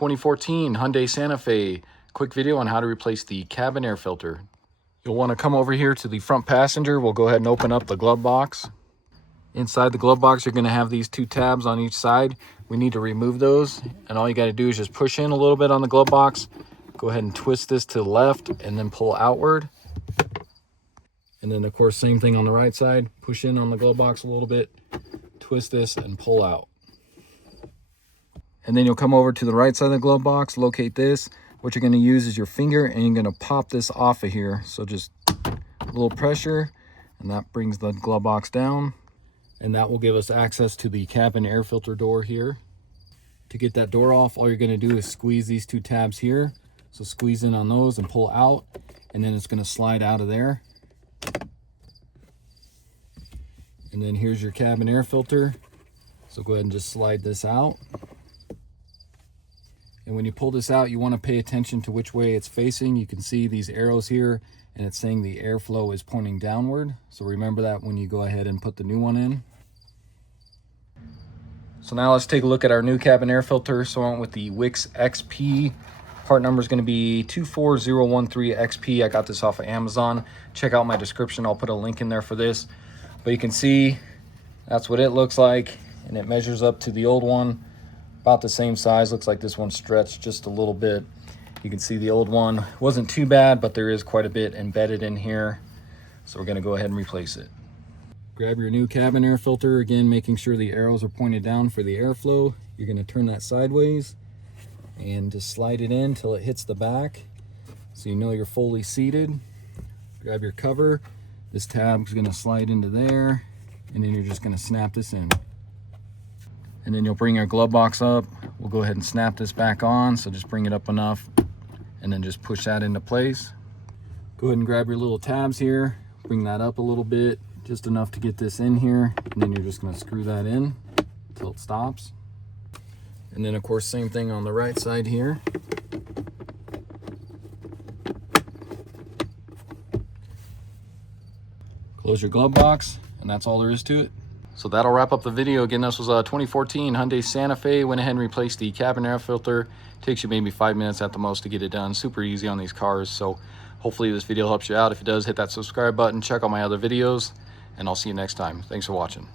2014 Hyundai Santa Fe. Quick video on how to replace the cabin air filter. You'll want to come over here to the front passenger. We'll go ahead and open up the glove box. Inside the glove box, you're going to have these two tabs on each side. We need to remove those, and all you got to do is just push in a little bit on the glove box. Go ahead and twist this to the left and then pull outward. And then of course, same thing on the right side. Push in on the glove box a little bit, twist this and pull out. And then you'll come over to the right side of the glove box, locate this. What you're going to use is your finger, and you're going to pop this off of here. So just a little pressure, and that brings the glove box down. And that will give us access to the cabin air filter door here. To get that door off, all you're going to do is squeeze these two tabs here. So squeeze in on those and pull out, and then it's going to slide out of there. And then here's your cabin air filter. So go ahead and just slide this out. And when you pull this out, you want to pay attention to which way it's facing. You can see these arrows here, and it's saying the airflow is pointing downward. So remember that when you go ahead and put the new one in. So now let's take a look at our new cabin air filter. So I went with the Wix XP. Part number is going to be 24013XP. I got this off of Amazon. Check out my description. I'll put a link in there for this. But you can see that's what it looks like, and it measures up to the old one. About the same size. Looks like this one stretched just a little bit. You can see the old one wasn't too bad, but there is quite a bit embedded in here. So we're going to go ahead and replace it. Grab your new cabin air filter, again making sure the arrows are pointed down for the airflow. You're going to turn that sideways and just slide it in until it hits the back, so you know you're fully seated. Grab your cover. This tab's going to slide into there, and then you're just going to snap this in. And then you'll bring your glove box up. We'll go ahead and snap this back on. So just bring it up enough and then just push that into place. Go ahead and grab your little tabs here. Bring that up a little bit, just enough to get this in here. And then you're just going to screw that in until it stops. And then of course, same thing on the right side here. Close your glove box, and that's all there is to it. So that'll wrap up the video. Again, this was a 2014 Hyundai Santa Fe. Went ahead and replaced the cabin air filter. Takes you maybe 5 minutes at the most to get it done. Super easy on these cars. So hopefully this video helps you out. If it does, hit that subscribe button. Check out my other videos, and I'll see you next time. Thanks for watching.